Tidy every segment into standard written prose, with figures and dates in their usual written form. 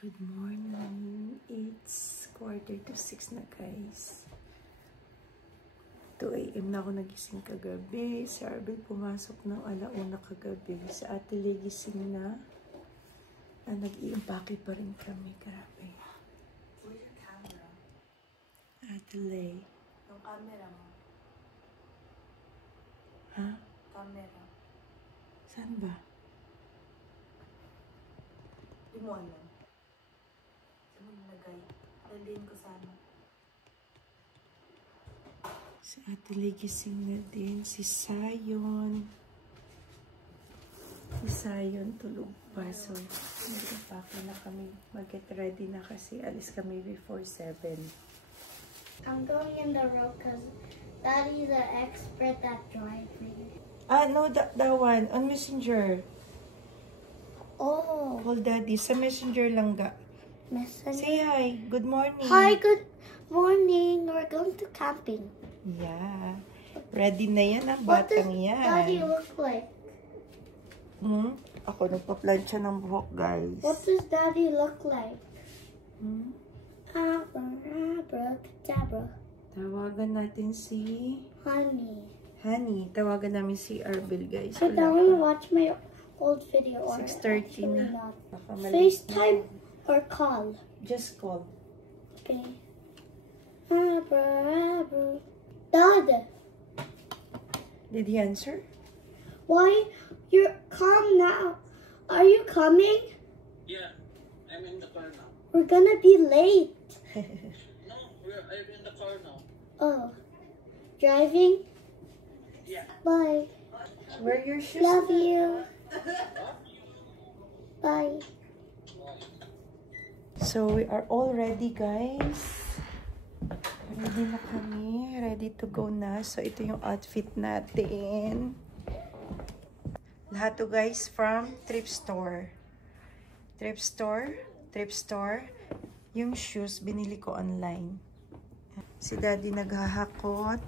Good morning. It's 5:45 na guys. 2 AM na ako nagising kagabi. Si Arbel pumasok ng 1:00 kagabi. Sa Ate Lay gising na. Nag-iimpake pa rin kami. Grabe. Where's your camera? Ate Lay. Yung camera mo. Ha? Camera. Saan ba? Di mo alam. Saan mo nilagay? Dalhin ko sana. Si Ate Lay gising na din. Si Sayon. Si Sayon tulog pa. So, nag-impake na kami. Mag-get ready na kasi alis kami before 7. I'm going in the road because Daddy's an expert at driving. No, that one. On Messenger. Oh, Call Daddy. Sa Messenger lang ga. Messenger. Say hi. Good morning. Hi, good morning. We're going to camping. Yeah. Ready na yan ang What does batang Daddy yan. look like? Ako nagpa-plancha ng buhok, guys. What does Daddy look like? Hmm? Abracadabra. Tawagan natin si Honey. Honey. Tawagan namin si Arbel, guys. So now I'm gonna watch my old video. Or 6:30 actually na. not. Baka mali- FaceTime or call? Just call. Okay. Abra. Dad, Did he answer? why you're calm now? Are you coming? Yeah, I'm in the car now. We're gonna be late. No, I'm in the car now. Oh, driving? Yeah. Bye. Wear your shoes. Love you. Bye. So, we are all ready, guys. Ready na kami. Ready to go na. So, ito yung outfit natin. Lahat to, guys, from Thrift Store. Thrift Store. Thrift Store. Yung shoes, binili ko online. Si Daddy naghahakot.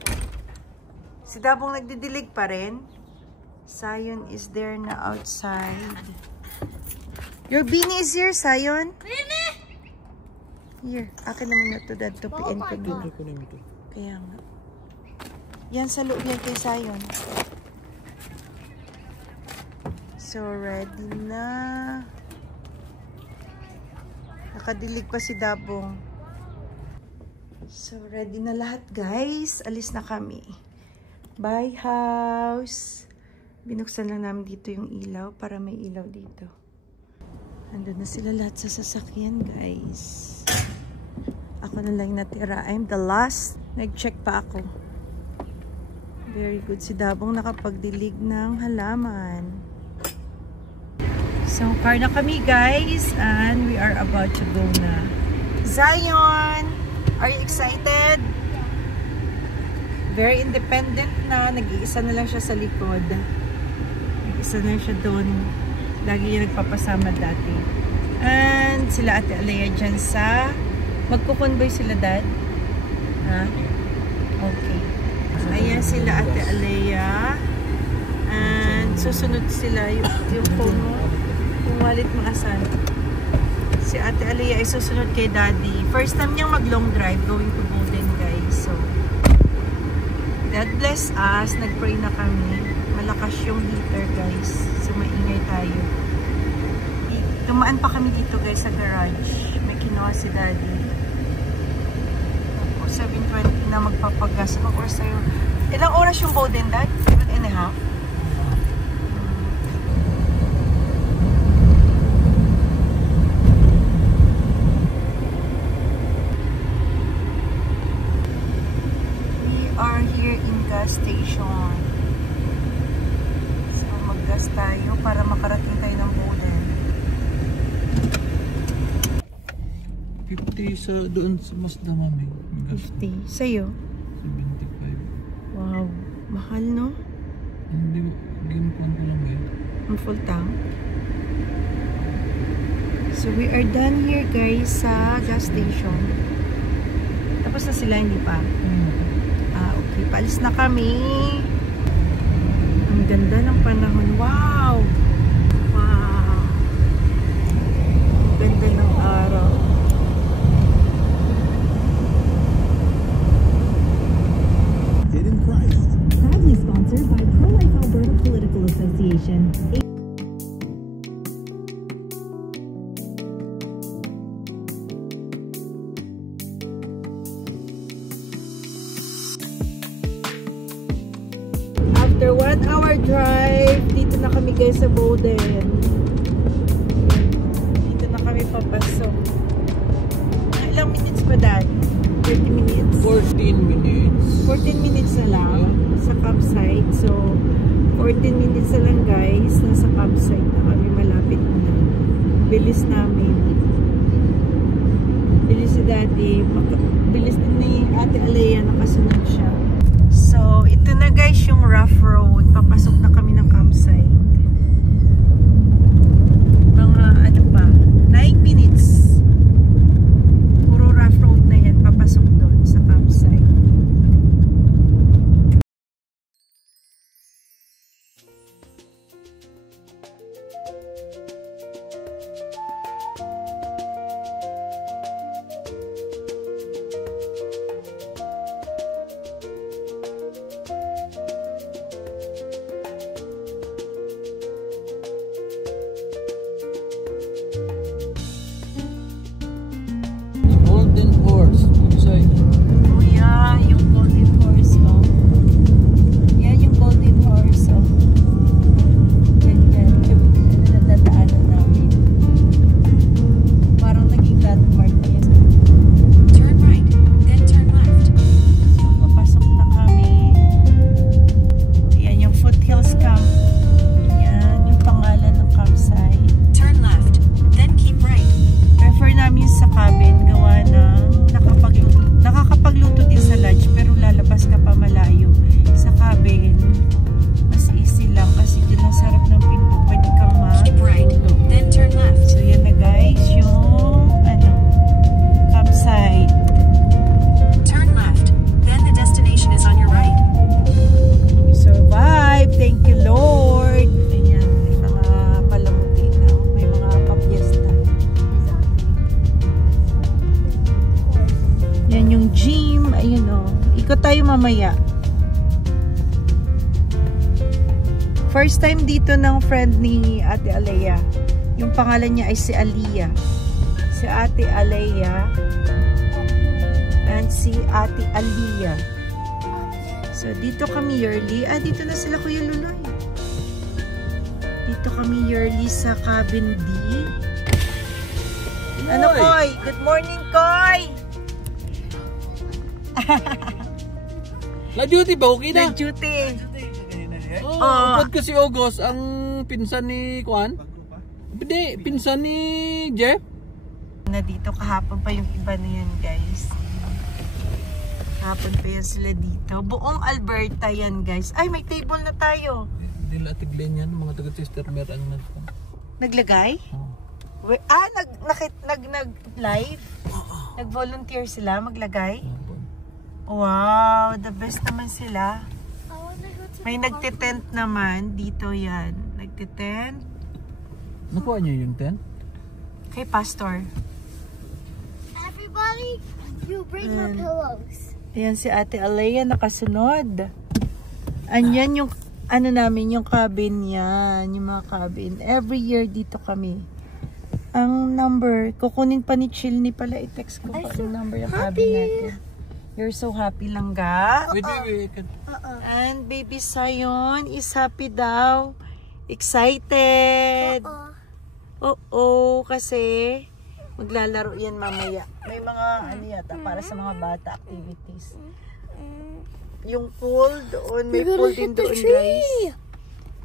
Si Dabong nagdidilig pa rin. Sayon is there na outside. Your beanie is here, Sayon. Here, akin na muna to, Dad. Tupiin ko dito. Kaya nga. Yan sa loob yan kay Sayon. So, ready na. Nakadilig pa si Dabong. So, ready na lahat, guys. Alis na kami. Bye, house. Binuksan lang namin dito yung ilaw para may ilaw dito. Andun na sila lahat sa sasakyan, guys. Ako na lang natira. I'm the last. Nag-check pa ako. Very good. Si Dabong nakapagdilig ng halaman. So, car na kami, guys. And we are about to go na. Zion! Are you excited? Very independent na. Nag-iisa na lang siya sa likod. Nag-iisa na siya doon. Lagi niya nagpapasama dati. And sila Ate Alea dyan sa... Magkukonvoy sila, Dad? Ha? Okay. Ayan sila Ate Alea. And susunod sila yung phone mo. Yung wallet mo asan. Si Ate Alea ay susunod kay Daddy. First time niyang mag-long drive going to Golden, guys. So, God bless us. Nag-pray na kami. Malakas yung heater, guys. So, maingay tayo. Dumaan pa kami dito, guys, sa garage. May kinuha si Daddy. 7:20 na magpapagas. Anong oras tayo? Ilang oras yung Golden, Dad? 7:30? We are here in gas station. So, mag-gas tayo para makarating tayo ng Golden. 50 sa doon sa Mazda, mami. 50. Sa'yo? 75. Wow. Mahal, no? Hindi, ginukon ko lang eh. Ang full tank. So, we are done here, guys, sa gas station. Tapos na sila, hindi pa? Okay. Paalis na kami. Ang ganda ng panahon. Wow! Wow! Ang ganda ng araw. drive. Dito na kami guys sa Bowden. Dito na kami papasok. Ilang minutes pa dad? 30 minutes? 14 minutes. 14 minutes na lang sa campsite. So, 14 minutes na lang guys. Nasa campsite na kami, malapit na. Bilis namin. Bilis si daddy. Bilis din ni Ate Alea, nakasunod siya. So, ito na guys yung rough road. Papasok na kami ng campsite. Mga ano pa, 9 minutes. Puro rough road na yan. Papasok doon sa campsite. Golden Horse. Inside. Oh yeah, yung Golden Horse, oh. Yan yung Golden Horse, oh. Yan. Yung nadadaanan namin. Parang naging landmark na yan. Turn right, then turn left. Papasok na kami. Yan yung Foothills Camp. Yan yung pangalan ng campsite. Turn left, then keep right. Prefer namin sa cabin, gawa ng nakakapagluto din sa lodge, pero lalabas ka pa malayo. Sa cabin, mas easy lang kasi dyan ang sarap ng pinto, pwede kang Keep right, then turn left. So yan na guys, yung campsite. Turn left, then the destination is on your right. We survived, thank you Lord. Ayan, may mga palamuti na, may mga papiesta. Yan yung gym, ayun o. Ikot tayo mamaya. First time dito ng friend ni Ate Alea. Yung pangalan niya ay si Aliyah. Si Ate Alea and si Ate Aliyah. So dito kami yearly. Dito na sila Kuya Luloy. Dito kami yearly sa cabin D. Ano Koy? Good morning Koy! Na-duty ba? Okay na? Nag-duty. Upad ko si August, ang pinsan ni Juan. Hindi, pinsan ni Jeff. Na dito kahapon pa yung iba na yan guys. Kahapon pa yan sila dito. Buong Alberta yan guys. Ay may table na tayo. Hindi latiglen yan, mga taga-sister meron Naglagay? Nag-live? Nag-volunteer sila maglagay? Wow, the best naman sila. May nagtitent naman. Dito yan. Nagtitent. Nakuha niyo yung tent? Kay Pastor. Everybody, you bring the pillows. Ayan si Ate Alea nakasunod. Anyan yung ano namin, yung cabin yan. Yung mga cabin. Every year dito kami. Ang number, kukunin pa ni Chilney pala. I-text ko pa yung number yung cabin natin. You're so happy lang ga? Wait. And baby Sayon is happy daw. Excited. Oo, kasi maglalaro yan mamaya. May mga ano yata para sa mga bata activities. Yung pool doon, may pool din doon guys.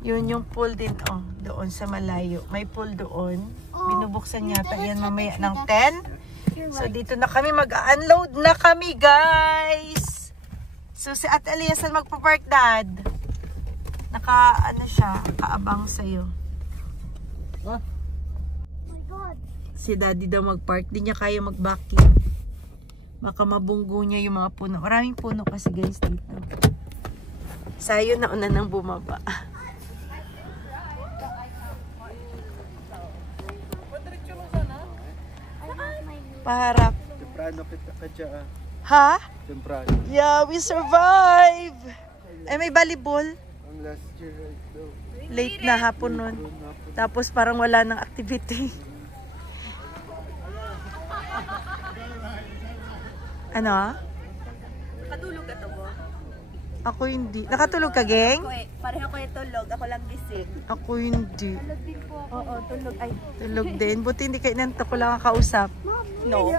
Yun yung pool din doon sa malayo. May pool doon. Binubuksan yata yan mamaya ng 10. So dito na kami, mag-unload na kami guys. So si Ate Alea saan magpa-park dad? Ano siya, kaabang sa'yo. Oh my God. Si daddy daw mag-park, di niya kaya mag-vacuum. Baka mabunggo niya yung mga puno. Maraming puno kasi guys dito. Sayo na una nang bumaba. Paharap. Temprano kita ka dyan. Ha? Temprano. Yeah, we survive! May volleyball. Ang last year right daw. Late na hapon nun. Tapos parang wala ng activity. Ano? Nakatulog ka to mo? Ako hindi. Nakatulog ka, Geng? Pareho ko yung tulog. Ako lang gising. Ako hindi. Oo, tulog. Ay, Tulog din. Buti hindi kayo nanto ko lang kakausap. no.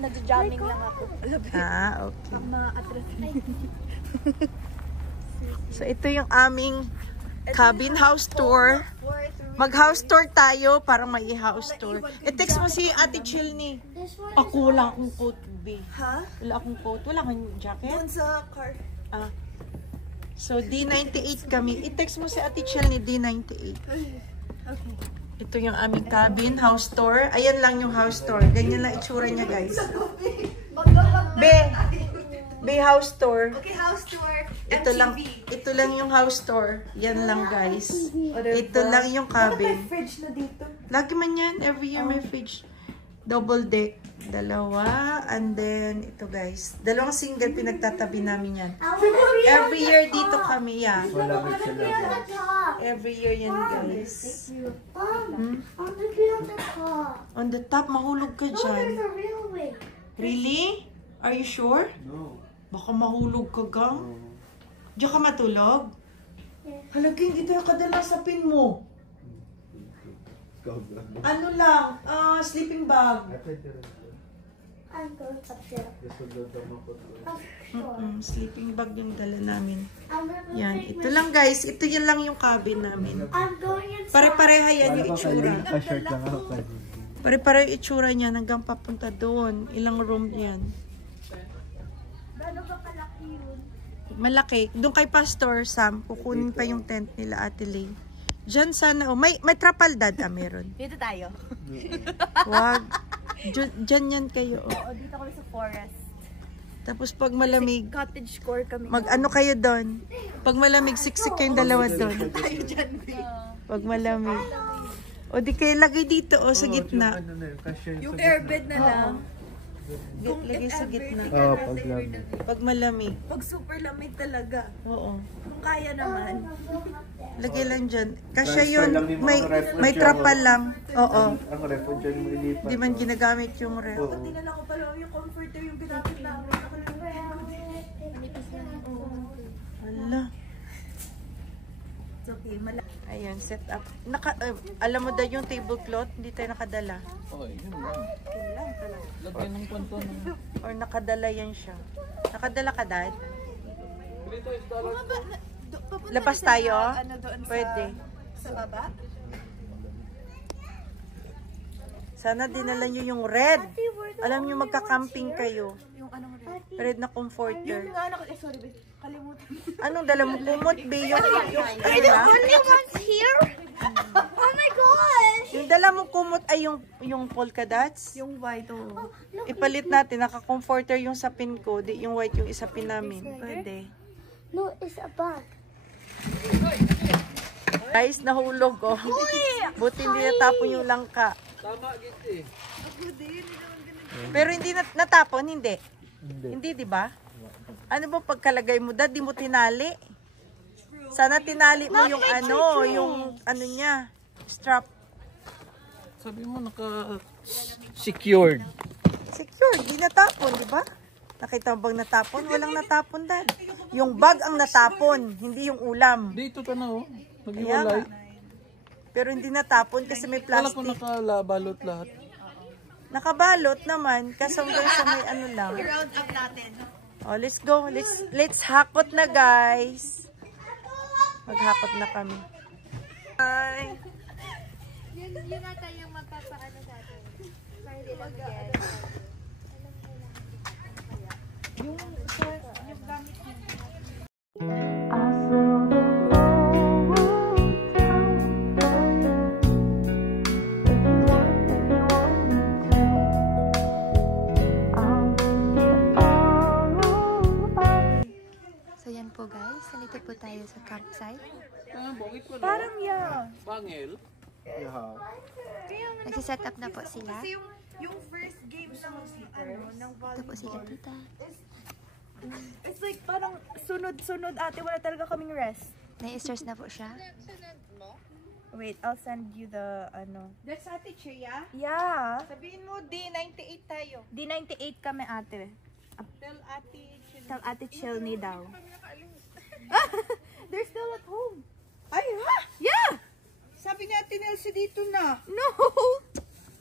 Nag-jamming lang ako. Ah, okay. Ma-atras. So, ito yung aming cabin house tour. Mag-house tour tayo para may house tour. I-text mo si Ate Chilney. This one Ako, wala akong coat, B. Ha? Wala akong coat. Wala akong jacket. Doon sa car. Ah. So, D98 kami. I-text mo si Ate Chilney, D98. Okay. Ito yung aming cabin house tour. Ayan lang yung house tour. Ganyan lang itsura niya, guys. Be house tour. Okay, house tour. Ito lang yung house tour. Yan lang, guys. Ito lang yung cabin. Fridge na dito. Lagi man yan. Every year may fridge. Double deck. Dalawa. And then, ito guys. Dalawang single pinagtatabi namin yan. Every year dito kami yan. Malamig sa labas. Every year yan, guys. Mom, I want to be on the top. On the top, mahulog ka Oh, there's dyan. a real way. Really? Are you sure? No. Baka mahulog ka, gang. Diyan ka matulog? Halaging, ito yung kadala sa pin mo. Ano lang, sleeping bag. I'm going up there. Sleeping bag yung dala namin. I'm gonna Yan, take ito lang guys. Ito yan lang yung cabin namin. I'm going inside. Pare-pareha yan yung itsura. Pa-shirt lang ako. Pare-pareha yung itsura niya hanggang papunta doon. Ilang room yan. Gano'n ba kalaki yun? Malaki. Doon kay Pastor Sam, kukunin pa yung tent nila Ate Lay. Diyan sana, oh, may trapaldad meron. Dito tayo. Wag. Diyan yan kayo. Oh. Oo, dito kami sa forest. Tapos pag malamig, Cottage core kami. mag-ano kayo doon? Pag malamig, siksik kayong dalawa doon. tayo dyan. Pag malamig. O di kayo lagay dito, o sa gitna. Yung airbed na lang. Lagay sa gitna. Oo, pag lamig. Pag malamig. Pag super lamig talaga. Oo. Kung kaya naman. Lagay lang dyan. Kasi Transfer yun, lang yung mga ref mo may dyan, trapal oh. lang. Oo. Ang ref mo dyan mo ilipat. Di man ginagamit yung ref. Oo. Dinala ko pala yung comforter yung ginamit namin. Ako lang Hala. It's okay. Ayan, set up. Alam mo daw yung tablecloth, hindi tayo nakadala. Oh, yun lang. Lagyan ng kwanto ng... Or nakadala yan siya. Nakadala ka, Dad? Labas tayo? Ano doon Pwede. sa baba? Sana dinala nyo yung red. Alam nyo magka-camping kayo. Yung anong red? Red na comforter. Yung anak, sorry babe. Kalimutan. Anong dala mo? Kumot, be? Yung ano na? Only one's here? Oh my gosh! Yung dala mo kumot ay yung polka dots. Yung white, oh. Ipalit natin. Naka-comforter yung sa pin ko. Di yung white yung isa pin namin. Pwede. No, it's a bug. Guys, nahulog oh. Buti hindi natapon yung langka. Tama, giti. Pero hindi natapon, hindi. Hindi, di ba? Ano ba pagkalagay mo, Dad? Di mo tinali? Sana tinali mo yung ano niya, strap. Sabi mo naka-secured. Secure, di natapon, di ba? Nakita mo bang natapon? Walang natapon, Dad. Yung bag ang natapon, hindi yung ulam. Dito ka na oh. Kaya Nag-iwalay. nga. Pero hindi natapon kasi may Wala ko plastic. nakalabalot lahat. Nakabalot naman, kasi hanggang sa may ano lang. Round up natin. Oh, let's go. Let's hakot na, guys. Maghakot na kami. Bye. Yun ata yung magpapaano sa atin. Para hindi lang mag-get. So yan po guys, nandito po tayo sa campsite. Bongit ko na. Parang yeah. Bangil. Yeah. Nagsiset up na po sila. Kasi yung first game ng ng Ito po sila tita. it's like parang sunod-sunod ate, wala talaga kaming rest. Nai-stress na po siya. Wait, I'll send you the ano. That's Ate Chia. Yeah. Sabihin mo, D98 tayo. D98 kami ate. Tell Ate Chia. Tell ate chill ni daw. They're still at home. Ay, ha? Yeah! Sabi ni Ate Nelsie dito na. No!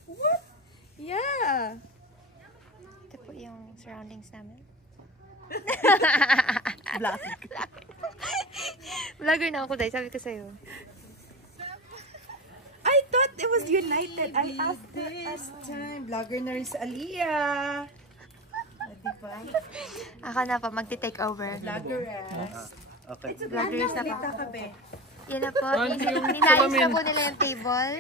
What? Yeah! Ito po yung surroundings namin. Vlogger na ako dahil sabi ko sa'yo. I thought it was United. I asked This time, vlogger na rin si Aliyah. Diba? Ako na po, magti-take over. Vloggeress. Okay. Vloggers na po. Salita ka, be. Yan na po. Ninayos na po nila yung table.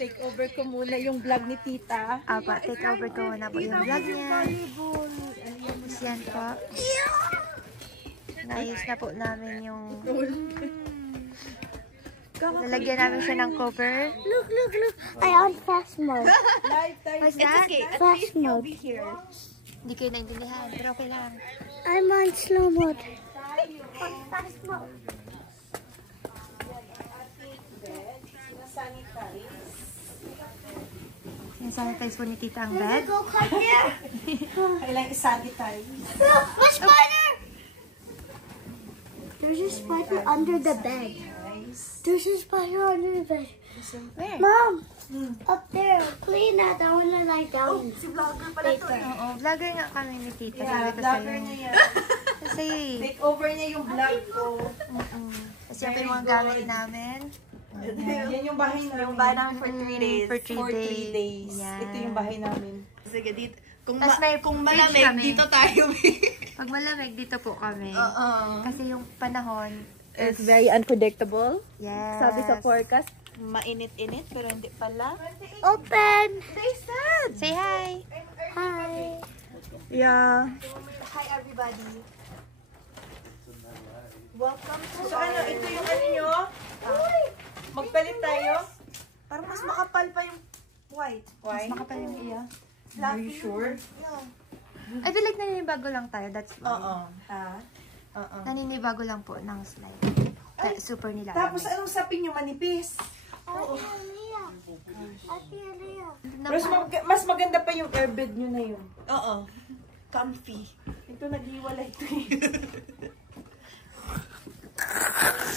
Take over ko muna yung vlog ni Tita. Apa, take over ko na po yung vlog niya. Tapos yan po. Nayos na po namin yung... Lalagyan namin siya ng cover. Look, look, look. I on fast mode. Live tayo. What's that? Fast mode. Hindi kayo naintindihan, pero okay lang. I'm on slow mode. On fast mode. Sanitize po ni Tita ang bed. Go cut here. Kailangan isanitize. Look, a spider. There's a spider under the bed. There's a spider under the bed. Where? Mom, up there. Clean that. I want to lie down. Si vlogger pala to. Oo, vlogger nga kami ni Tita. Yeah, Sabi ko vlogger sa'yo. niya yan. Kasi, Take over niya yung vlog ko. kasi yung mga gamit namin. Yan yung bahay namin. Yung bahay namin for 3 days. For 3 For 3 days. Yan. Ito yung bahay namin. Sige, dito. Tas may Kung fridge malamig, kami. dito tayo. Pag malamig, dito po kami. Oo. Kasi yung panahon, It's very unpredictable. yes. Sabi sa forecast, mainit-init, pero hindi pala. Open. They said! Say hi! Hi. Yeah. Hi everybody! Welcome to So ano, ito yung ano nyo? Magpalit tayo? Parang mas makapal pa yung white. Why? Makapal yung iya. Are you sure? I feel like naninibago lang tayo. That's why. Oo. Naninibago lang po ng slide. Kaya super nila. Tapos anong sapin nyo manipis? Ate Aliyah. Ate Aliyah. Mas maganda pa yung airbed nyo na yun. Oo. Comfy. Ito naghiwalay ito eh.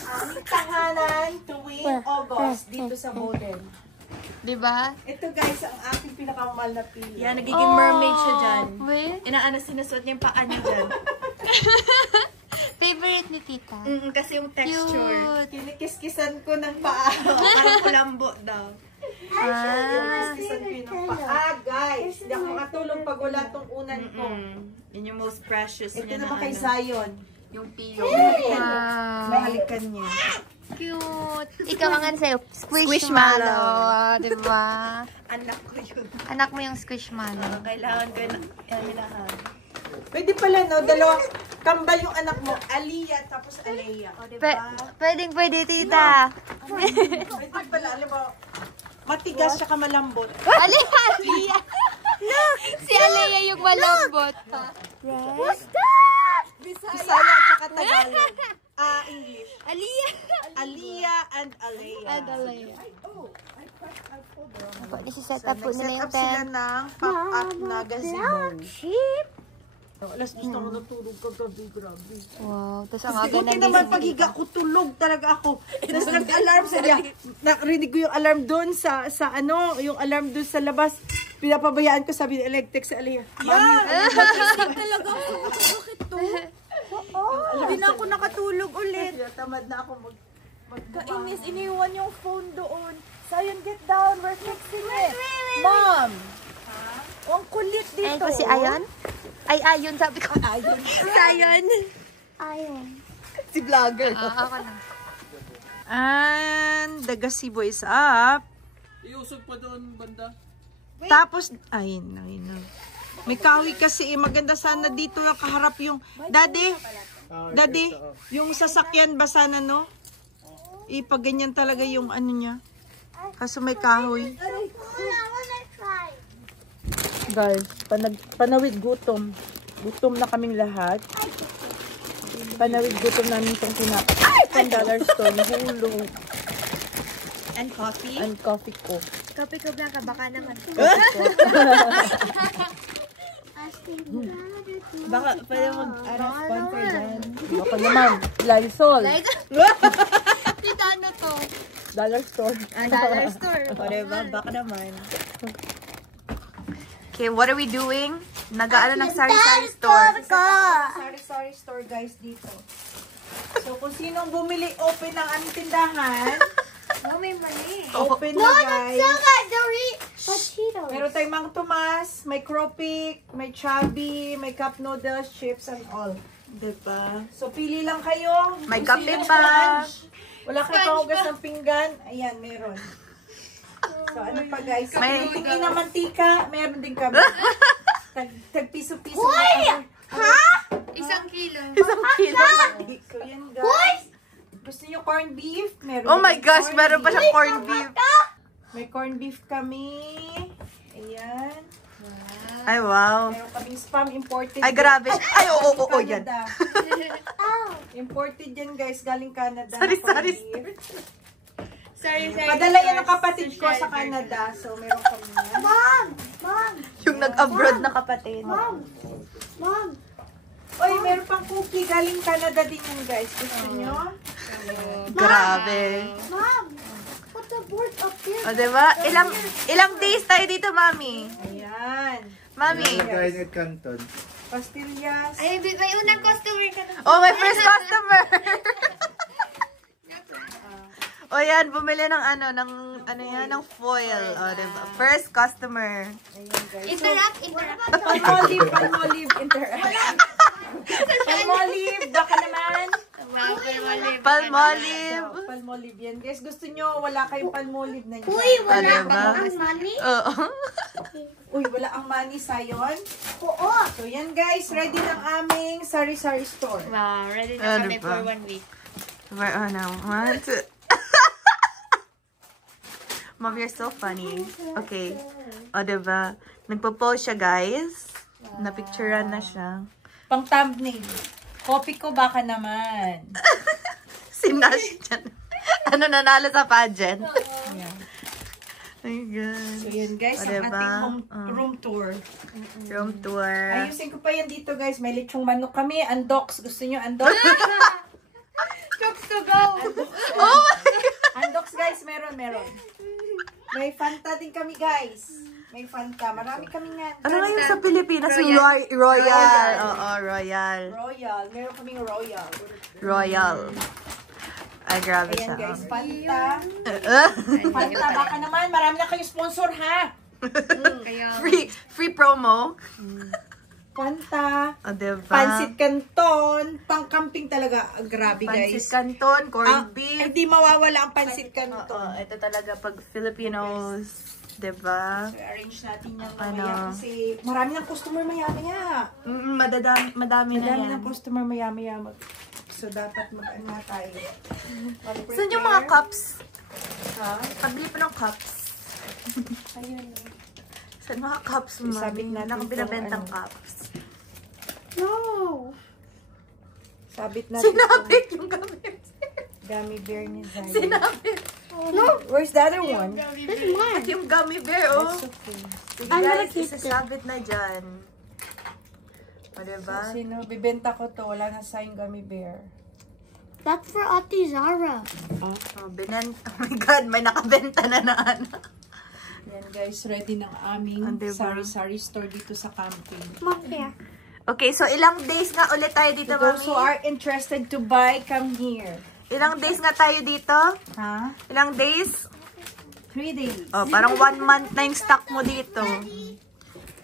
Ang tahanan tuwing August dito sa Boden. Diba? Ito guys, ang aking pinakamahal na pili. Yan, nagiging mermaid siya dyan. Wait. Inaano, sinusuot niya yung paa niya dyan. Favorite ni Tita. Kasi yung texture. Cute. Kinikis-kisan ko ng paa. Parang kulambo daw. Kinikis-kisan ko yung paa. Guys, hindi ako makatulog pag wala tong unan ko. Yun yung most precious Ito niya naman na kay ano. Zion. Yung piyo. Wow. Mahalikan niya. Cute. Ikaw ang ano sa'yo? Squishmallow. Diba? Anak ko yun. Anak mo yung squishmallow. Kailangan ko yung kailangan. Pwede pala no, dalawang kambal yung anak mo. Aliyah tapos Alea. O diba? Pwede, Tita. Pwede pala, alam mo, matigas siya malambot. Alea! Look! Si Alea yung malambot. What's that? Bisaya at saka Tagalog. English. Alea! Aliyah and Alea. Alea. Oh, Po, nisi-set up po nila Set yung up sila tent. ng pop-up na gazebo. Sheep. Alas 10 ako natulog kagabi, grabe. Wow, tapos ang aga Buti na naman paghiga ko, tulog talaga ako. Tapos nag-alarm sila. Narinig ko yung alarm doon sa ano, yung alarm doon sa labas. Pinapabayaan ko, sabi ni Electric sa Aliyah. Mami, Talaga ako. Bakit to? Hindi na ako nakatulog ulit. tamad na ako Kainis, iniwan yung phone doon. Zion, get down. We're fixing it. Mom! Ang kulit Ayan dito. po si Ayon. Ay, Ayon, sabi ko. Ayon. Si Ayon. Iron. si vlogger. Ako na. And the gazebo is up. Iusog pa doon, banda. Tapos, ay, may kahoy kasi, maganda sana dito lang kaharap yung, Daddy, yung sasakyan ba sana, no? Ipaganyan talaga yung ano niya. Kaso may kahoy. I wanna try. Guys, panawid gutom. Gutom na kaming lahat. Panawid gutom namin itong tinapay. Ay! $10 store. Hulog. And coffee. And coffee ko. Kape ko blanca, baka naman. Baka pwede mag-sponsor yan. Baka Ano, ma'am? Lysol. Tita, ano to? Dollar store. Dollar store. O, diba? Baka naman. Okay, what are we doing? Nag-ano ng sari-sari store. Sari-sari store guys dito. So kung sinong bumili, open ng aming tindahan. No, may mali. Open na guys. guys, don't eat Cheetos. Meron tayong Mang Tomas, may Cropic, may Chubby, may Cup Noodles, chips and all. Diba? So pili lang kayo. May Kung kape sinong pa. sponge. Wala kayong kahugas ng pinggan. Ayan, meron. So ano pa guys? May- May tingin na mantika, meron din kami. Tag-piso-piso. Isang kilo. Isang kilo. So yan guys. Gusto niyo corned beef? Meron Oh my din gosh, corned meron pa beef. siyang corned beef. May corned beef kami. Ayan. Ay, wow. Meron kaming spam imported. Ay, grabe. Ay, oo, yan. Canada. Imported yan guys, galing Canada. Sari-sari na corned beef. Sorry. Padala yan ng kapatid ko sa Canada. So, meron kami yan. Mom, Yung nag-abroad na kapatid. Mom. Oy, meron pang cookie galing Canada din yan guys. Gusto nyo? Grabe. Mom, put the board up there. O, diba? Ilang days tayo dito, mami? Ayan. Mami. Nagkain at Canton. Pastillas. Ay, may unang customer ka na. Oh, my first customer. O yan, bumili ng ng foil. O, diba? First customer. Interact. Palmolive, interact. Palmolive, baka naman. Wow, Palmolive. Palmolive. So, Palmolive yan. Guys, gusto nyo, wala kayong Palmolive na Uy, yan. wala diba? ka ang money? Oo. Uy, wala ang money sayon. Oo. So, yan guys, ready ng aming sari-sari store. Wow, ready na kami diba? for 1 week. Where, oh no. What? Mom, you're so funny. Okay. O, diba? Nagpo-post siya, guys. Napicturean na siya. Pang thumbnail. Copy ko baka naman. Sinash dyan. Ano, nanalo sa pageant? Yan. Oh my God. So, yan guys, O, ang diba? ating room tour. Room tour. Ayusin ko pa yan dito guys. May lechong manok kami. Andox. Gusto nyo andox? Chokes to go! Oh my God! Andox guys, meron. May Fanta din kami guys. May Fanta. Marami kami nga. Ano na yung sa Pilipinas? Yung Royal. Oo, Royal. Royal. Meron kaming Royal. Royal. Ay, grabe Ayan siya. guys, Fanta. Fanta, baka naman. Marami na kayong sponsor ha. Kaya, Free promo. Fanta. O, diba? Pansit Canton. Pang-camping talaga. Grabe Pansit guys. Canton, corned beef. Hindi mawawala ang Pansit Oo, Canton. ito talaga pag Filipinos, diba? So, arrange natin yung Ano? mamaya kasi marami ng customer maya-maya. Madami na Madami yan. ng customer maya-maya. So, dapat mag-ano tayo. Saan yung mga cups? Ha? Pabili pa ng cups. Ayun. Saan mga cups mo? Isabit natin Nakang binabentang itong cups. No. Sabit natin Sinabit yung gamit. itong gummy bear ni Zay. Sinabit. No, where's the other one? This is mine. At yung gummy bear, oh. That's okay. Sige I'm gonna guys, keep isasabit na dyan. O, diba? Sino? Bibenta ko to. Wala na sayang gummy bear. That's for Ate Zara. Oh, oh my God, may nakabenta na ano. Yan guys, ready ng aming Ah, diba? sari-sari store dito sa camping. Mom, here. Okay, so ilang days nga ulit tayo dito, To those who mami? are interested to buy, come here. Ilang days nga tayo dito? Ha? Ilang days? 3 days. Oh, parang 1 month na yung stock mo dito.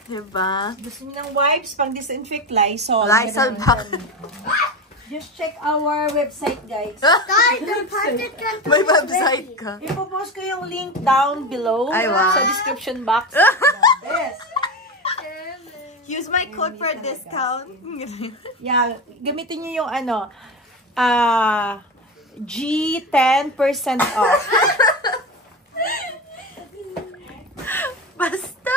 Diba? Gusto niyo ng wipes pang disinfect, Lysol. Lysol Meron box. kami. Just check our website, guys. Guys, the Pansit Canton May is website ready. ka. Ipopost ko yung link down below Ay, wow. sa description box. Yes. Use my code for discount. Yeah, gamitin niyo yung ano, G10% off. Basta.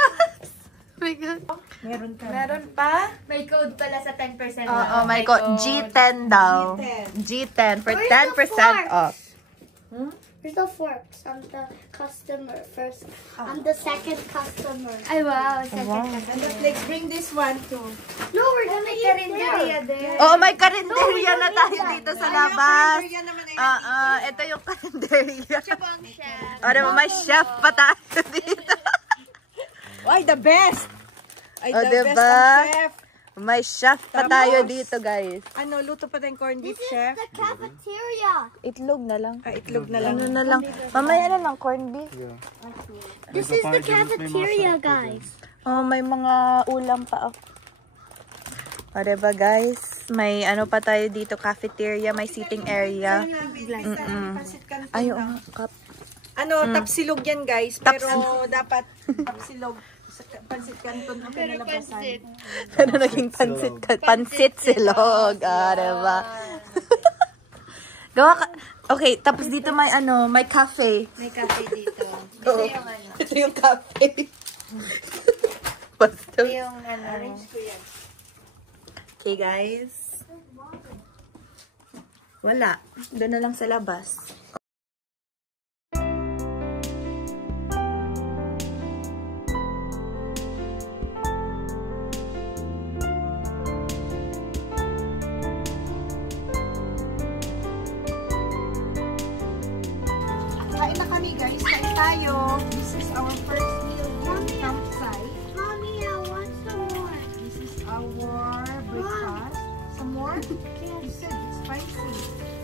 Oh my God. Meron ka. Meron pa? may code pala sa 10% Oo, my God. G10 daw. G10. G10 for Where's the 10% off. Here's the forks. I'm the customer first. I'm the second customer. Ay, wow. Let's bring this one too. No, we're gonna eat there. Oh, may karinderya na tayo dito sa labas. Yan naman ay Ito yung karinderya. May chef pa tayo dito. Ay, the best! Ay, Oh, the diba? best ang chef. May chef pa tayo dito, guys. Ano, luto pa tayong corned beef, This chef? is the cafeteria. Itlog na lang. Itlog na lang. Ano na lang. Mamaya na lang, corned beef. This is the cafeteria, guys. Oh, may mga ulam pa. O, diba, guys? May ano pa tayo dito, cafeteria, may seating area. Ay, oh, cup. Ano, tapsilog yan, guys. Pero dapat tapsilog. Pansit canton ang pinalabasan. Pero naging pansit silog. Ah, diba? Gawa ka. Okay, tapos dito may ano, may cafe. May cafe dito. Oo. Ito yung cafe. Basta. Ito yung ano. Okay, guys. Wala. Doon na lang sa labas. Kain na kami, guys. Kain tayo. This is our first meal here in campsite. Mommy, I want some more. This is our breakfast. Some more? You said it's spicy.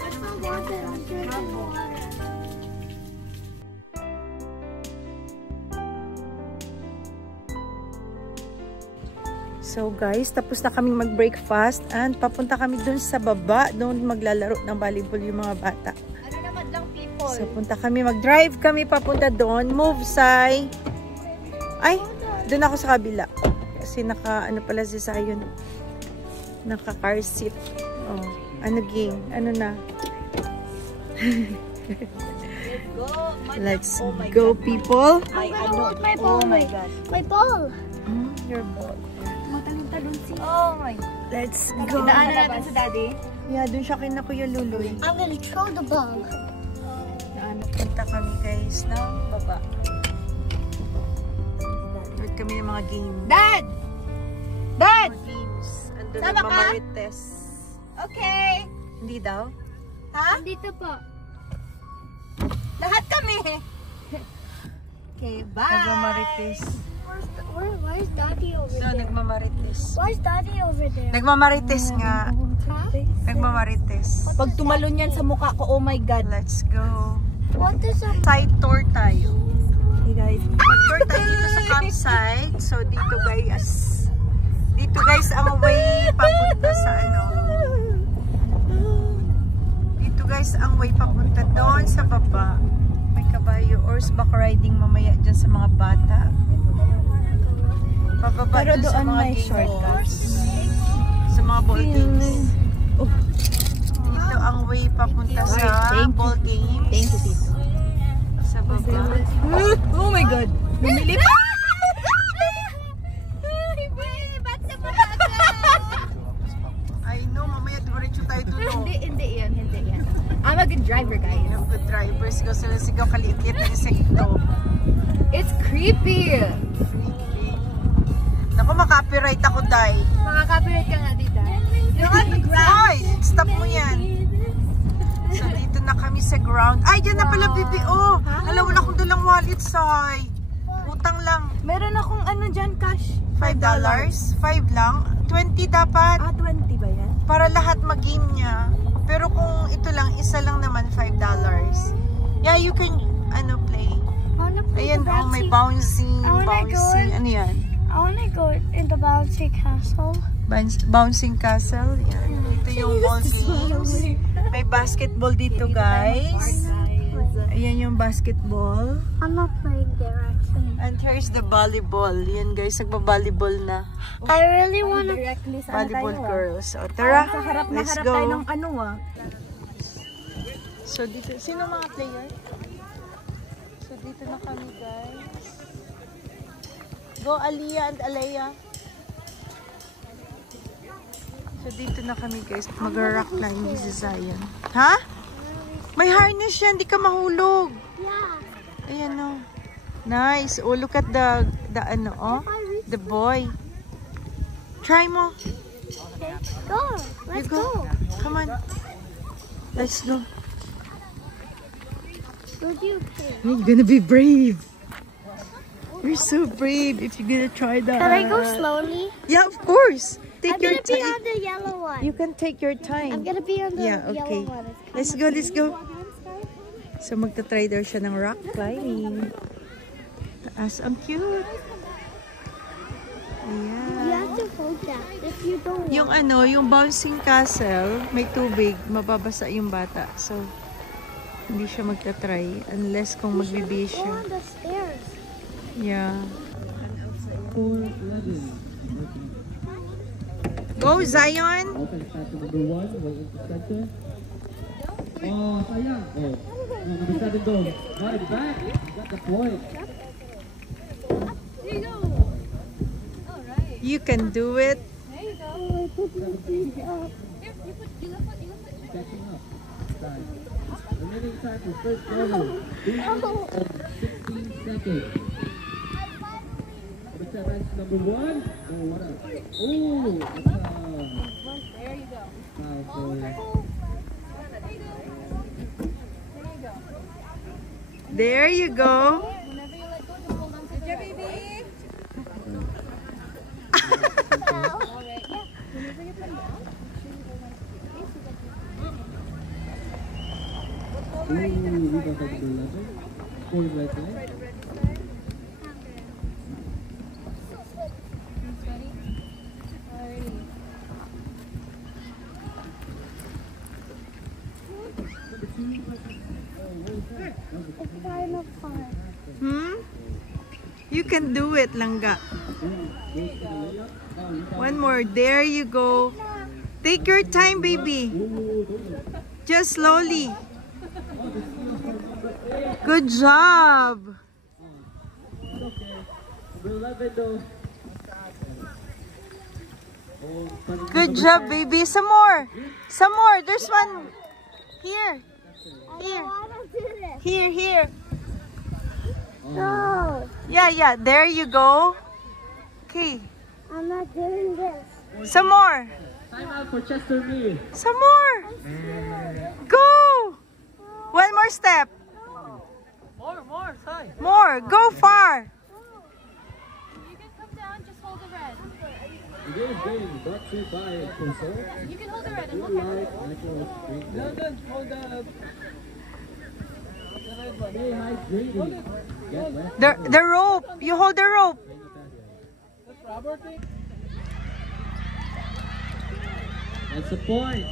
I don't want it. I'm drinking water. So guys, tapos na kaming mag-breakfast and papunta kami dun sa baba. Doon maglalaro ng volleyball yung mga bata. Ano naman lang people? So punta kami, mag-drive kami papunta doon. Move, Sai. Ay, doon ako sa kabila. Kasi ano pala si Sayon. Naka car seat. Oh, ano ging? Ano na? Let's go, people. I'm gonna hold my ball. Oh my gosh. My ball. Your ball. Oh my God. Let's go. Daanan natin sa daddy. Yeah, dun siya kay na Kuya Luloy. I'm gonna throw the ball. Punta kami guys ng baba. Start kami ng mga games. Dad! Dad! Mga games. Andun Sama ka? nagmamarites. Okay. Hindi daw? Ha? Dito po. Lahat kami. Okay, bye. Nagmamarites. Why is Daddy over So, there? nagmamarites. Why is Daddy over there? Nagmamarites nga. Huh? Nagmamarites. Pag tumalon yan sa mukha ko, oh my God. Let's go. What is a Side tour tayo. Hey guys. Mag-tour tayo dito sa campsite. So, dito guys ang way papunta sa ano. Dito guys ang way papunta doon sa baba. May kabayo. Horseback riding mamaya dyan sa mga bata. Pababa Pero dun sa doon mga may game shortcuts. balls. Sa mga ball games. Dito ang way papunta sa ball games. Thank you, Tito. Sa baba. Oh my God. Lumilip. I know, mamaya diretso tayo doon. Hindi yan. I'm a good driver, guys. Yung good drivers ko sila sigaw kalikit ng insekto. It's creepy. Naku, makapiright ako, Day. Makaka-copyright ka nga, tita. You're on the ground. Hoy, stop mo yan. So, dito na kami sa ground. Ay, dyan na pala, BBO. Hala, wala akong dalang wallet, Say. Utang lang. Meron akong ano dyan, cash. $5? 5 lang? 20 dapat. 20 ba yan? Para lahat mag-game niya. Pero kung ito lang, isa lang naman, $5. Yeah, you can, play. I wanna play Ayan, the oh, may bouncy. bouncing, I wanna go bouncing. in- Ano yan? I wanna go in the bouncy castle. Bouncing castle. Yan. Ito yung ball games. May basketball dito, guys. Ayan yung basketball. I'm not playing there actually. And here's the volleyball. Yan, guys. Nagba-volleyball na. I really wanna. Directly sa Volleyball girls. So, tara. Sa harap na Let's harap tayo ng go. ano So, dito. Sino mga player? So, dito na kami, guys. Go, Aliyah and Alea. So, dito na kami, guys. Mag-rock climbing si Zion. Ha? May harness siya, hindi ka mahulog. Yeah. Ayan o. Nice. Oh, look at the ano, oh. The boy. Try mo. Go. Let's go. Come on. Let's go. Would you play? You're gonna be brave. You're so brave if you're gonna try that. Can I go slowly? Yeah, of course. Take I'm your gonna be time. on the yellow one. You can take your time. I'm gonna be on the Yeah, okay. yellow one. Let's go, let's go. So magta-try daw siya ng rock climbing. Taas, ang cute. You Ayan. have to hold that if you don't. Yung ano, yung bouncing castle, may tubig, mababasa yung bata. So, hindi siya magta-try unless kung magbibi Go siya. on the stairs. Yeah. Go, Zion! Open shot number 1, way into center. Oh, sayang. Oh, number 7 go. Right back. Got the point. You can do it. Catching up. Time. Remaining time for first quarter. 16 seconds. Match number 1. Oh, what up? Oh, there you go. There you go. You can do it, Langga. One more. There you go. Take your time, baby. Just slowly. Good job. Good job, baby. Some more. Some more. There's one here. Here. Here, here. No, Yeah. There you go. Okay. I'm not doing this. Some more. Time out for Chester Me. Some more. Go. One more step. More, Sai. More. Go far. You can come down, just hold the red. Today's game brought to you by Console. You can hold the red and Your look at life, natural drink. Stay hydrated. Get wet. The rope. You hold the rope. That's the point.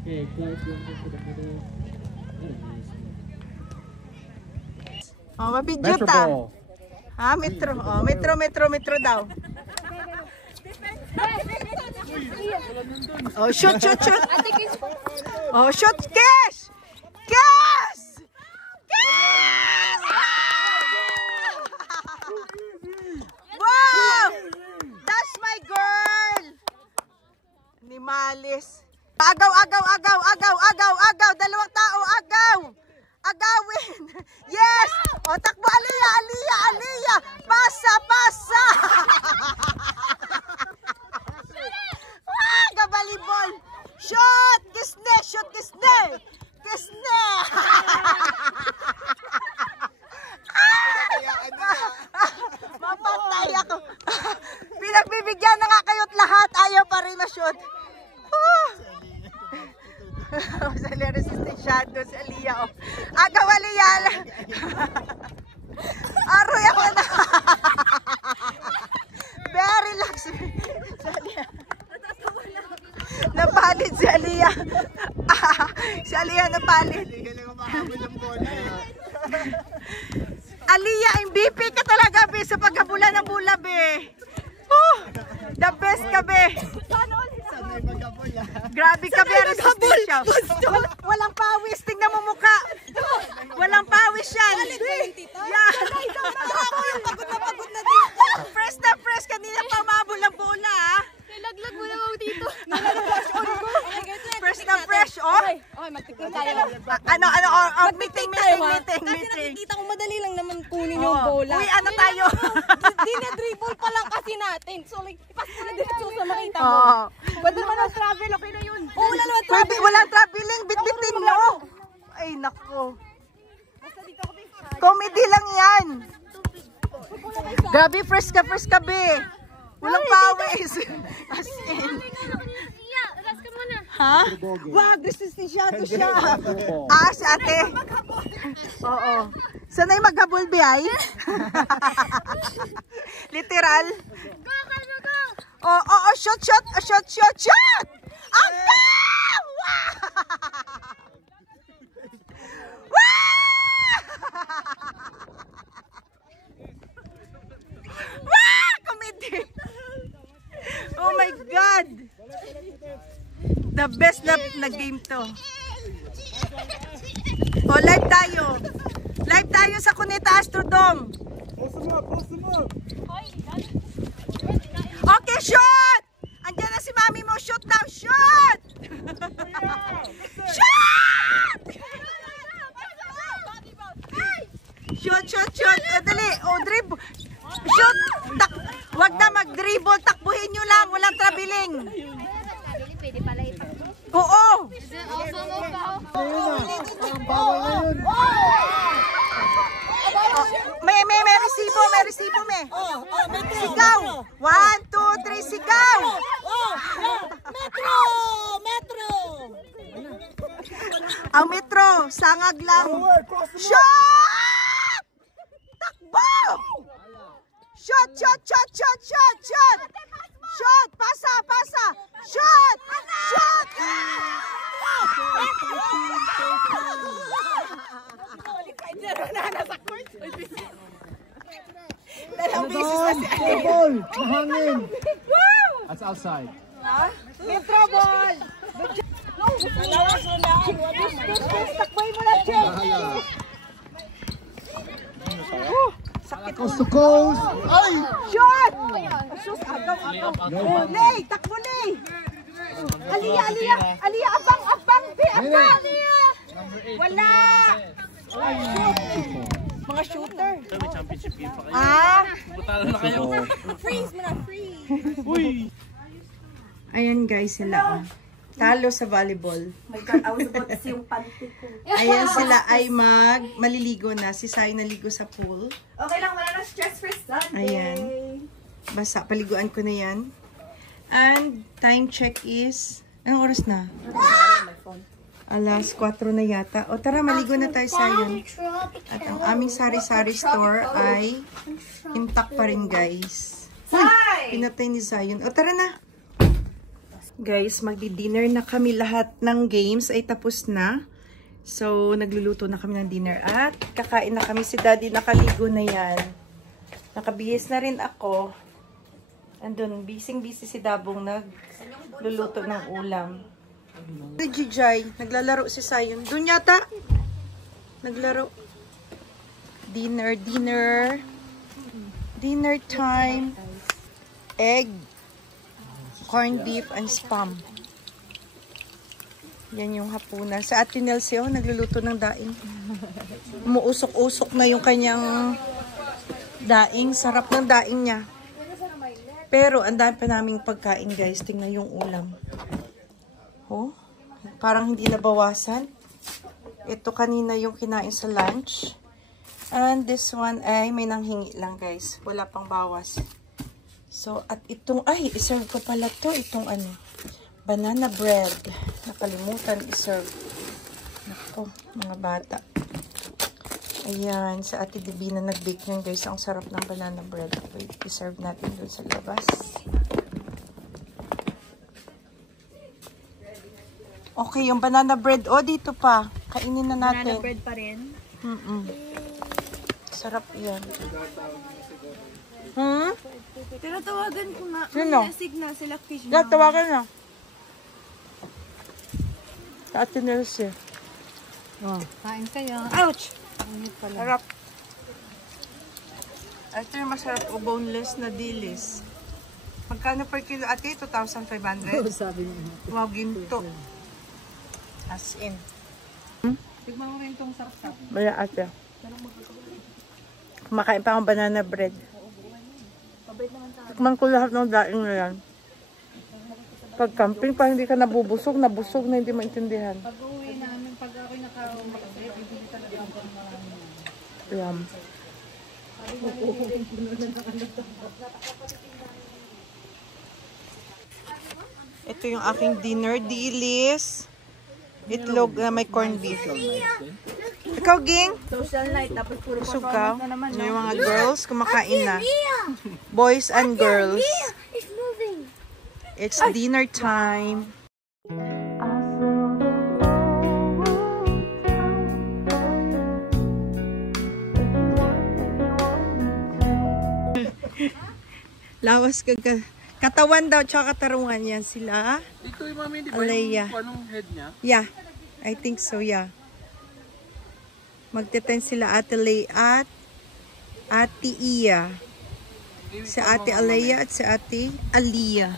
Okay, Clark going into the middle. What a nice one. Oh, mabidyo ta. Ha, metro. Oh, metro daw. Oh, shoot. Oh, shoot. Cash! Cash! Cash! Wow! That's my girl! Animalis. Agaw. Dalawang tao, agaw! Agawin! Yes! O, takbo, Aliyah! Pasa! Ah, gabalibol! Shot! Kisne! Mapatay ako. Pinagbibigyan na nga kayo't lahat. Ayaw pa rin ma-shoot. Sa resisting shadow si Aliyah. Oh. Agaw, Aliyah. Aroy ako na. Very relax. Si Aliyah. Napalit si Aliyah. Si Aliyah napalit. Aliyah, MVP ka talaga, be, sa pagkabulan ng bula, be. The best ka, be. Grabe ka, be. Walang pawis. Tingnan mo mukha. Walang pawis yan. Yeah. Ako yung pagod na dito. Press na press. Kanina pa umabol ang bola, ha? Nilaglag mo na ako dito. yung bola. Uy, ano tayo? Dinedribble pa lang kasi natin. So like, ipasok na diretso sa makita mo. Pwede naman ang travel, okay na yun. Oh, wala naman travel. Walang traveling, bitbitin nyo. Ay, nako. Comedy lang yan. Gabi, fresh ka, be. Walang pawis. As in. Ha? Wag, desistensiyado siya. Si ate. Oo. Sanay maghabol, Biay? Literal. Go! Shot! Ang dam! Comedy! Oh my God! The best na game to. Live tayo. Live tayo sa Cuneta Astrodome. Okay, shoot! Andiyan na si mami mo. Shoot lang, shoot! Shoot! Shoot! Dali. Dribble. Shoot! Wag na mag-dribble. Takbuhin nyo lang. Walang traveling. Pwede pala ito. Oo! May resibo, may. Sigaw! 1, 2, 3, sigaw! Metro! Ang metro, sangag lang. Shot! Takbo! Shot! Shot! Pasa! Shot! Dalawang beses na si Ate. Ball! Mahangin! That's outside. Metro ball! Takboy mo na, Jen! Coast to coast! Ay! Shot! Sus, agaw. Lay! Takbo, Lay! Aliyah! Abang! Wala! Mga shooter. Butalan na kayo. Freeze mo na, freeze! Ayan guys sila. Talo sa volleyball. My God, I was about to see yung panty ko. Ayan sila ay maliligo na. Si Sai naligo sa pool. Okay lang, wala na stress for Sunday. Ayan. Basa, paliguan ko na yan. And time check is, anong oras na? Alas 4 na yata. O tara, maligo na tayo sa yun. At ang aming sari-sari store ay intact pa rin guys. Pinatay ni Zion. O tara na. Guys, magdi-dinner na kami. Lahat ng games ay tapos na. So, nagluluto na kami ng dinner. At kakain na kami. Si Daddy nakaligo na yan. Nakabihis na rin ako. Andun, busy-busy si Dabong nagluluto ng ulam. Gijay, naglalaro si Zion. Doon yata. Naglaro. Dinner time. Egg. Corned beef and spam. Yan yung hapunan. Sa Ate Nelsie, nagluluto ng daing. Umuusok-usok na yung kanyang daing. Sarap ng daing niya. Pero, ang dami pa naming pagkain, guys. Tingnan yung ulam. Oh, parang hindi nabawasan. Ito kanina yung kinain sa lunch. And this one ay may nanghingi lang, guys. Wala pang bawas. So, at itong, iserve ko pala to. Itong banana bread. Nakalimutan iserve. Nako, mga bata. Ayan, sa Ate Divina nag-bake nyan, guys. Ang sarap ng banana bread. Wait, iserve natin dun sa labas. Okay, yung banana bread. Dito pa. Kainin na natin. Banana bread pa rin. Sarap yan. Pero tawagan ko nga. Sino? Nasig na sila fish. Tawagan na. Sa Ate Nelsie. Kain kayo. Ouch! Sarap. Ito yung masarap o boneless na dilis. Magkano per kilo, ate? 2,500? Sabi niya. Wow, ginto. As in. Tignan mo rin itong sarap-sarap. Baya ate. Kumakain pa akong banana bread. Tikman ko lahat ng daing na yan. Pag camping pa hindi ka nabubusog, nabusog na hindi maintindihan. Pag-uwi namin, pag ako'y naka-uwi, bibili talaga ako ng marami. Yum. Ito yung aking dinner, dilis. Itlog na may corned beef. Ikaw, Ging? Social night, tapos puro Busog performance ka? na naman, Yung no? mga girls, kumakain na. Boys and girls. It's moving. It's dinner time. Lawas katawan daw, tsaka katarungan yan sila. Dito yung mami, di ba Alea. yung anong head niya? Yeah, I think so, yeah. Magte-10 sila Ate Lay at Ate Iya. Si Ate Alea at si Ate Aliyah.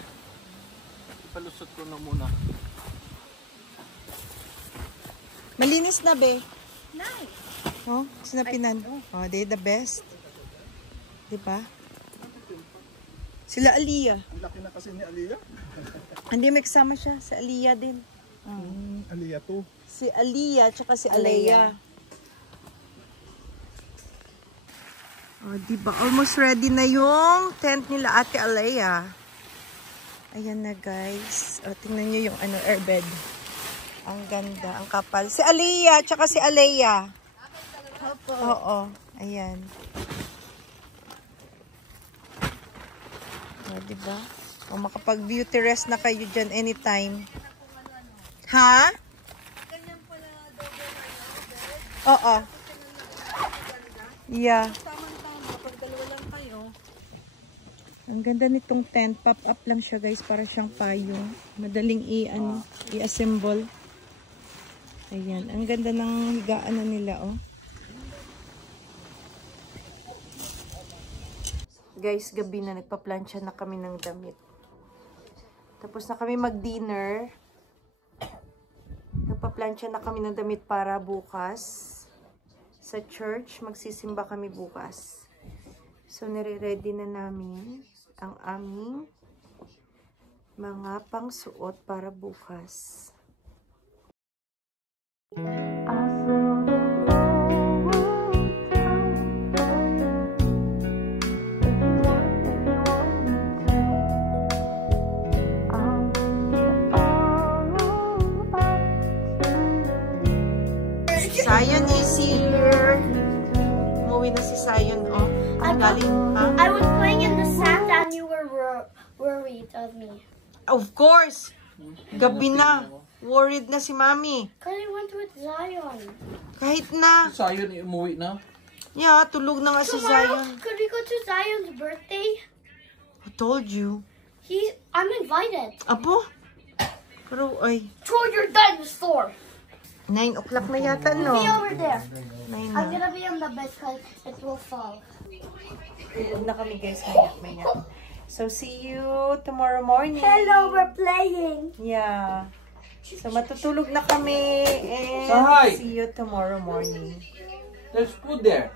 Ipalusot ko na muna. Malinis na, be. Nice. Oh, sinapinan. Oh, they the best. Diba? Sila Aliyah. Ang laki na kasi ni Aliyah. Hindi, may kasama siya. Si Aliyah din. Aliyah to. Si Aliyah, tsaka si Alea. Oh, diba? Almost ready na yung tent nila Ate Alea. Ayan na, guys. O, tingnan nyo yung airbed. Ang ganda, ang kapal. Si Aliyah, tsaka si Alea. Oo, ayan. O, diba? O, makapag-beauty rest na kayo dyan anytime. Ha? Oo. Yeah. Ang ganda nitong tent. Pop-up lang siya, guys. Para siyang payong. Madaling i-assemble. Ayan. Ang ganda ng higaan na nila, oh. Guys, gabi na. Nagpa-plancha na kami ng damit. Tapos na kami mag-dinner. Nagpa-plancha na kami ng damit para bukas. Sa church, magsisimba kami bukas. So, nire-ready na namin ang aming mga pangsuot para bukas. Zion is here. Umuwi na si Zion, oh. Ang galing, ha? I was playing in the sand and you were worried of me. Of course! Gabi na. Worried na si Mami. Because I went with Zion. Kahit na. Zion, umuwi na. Yeah, tulog na nga si Tomorrow, Zion. could we go to Zion's birthday? I told you. I'm invited. Apo? Pero, ay, Tour your dinosaur. 9 o'clock na yata, no? Be over there. 9 I'm na. gonna be on the bed because it will fall. Tulog na kami, guys. Maya. So, see you tomorrow morning. Hello, we're playing. Yeah. So, matutulog na kami. And Say hi. see you tomorrow morning. There's food there.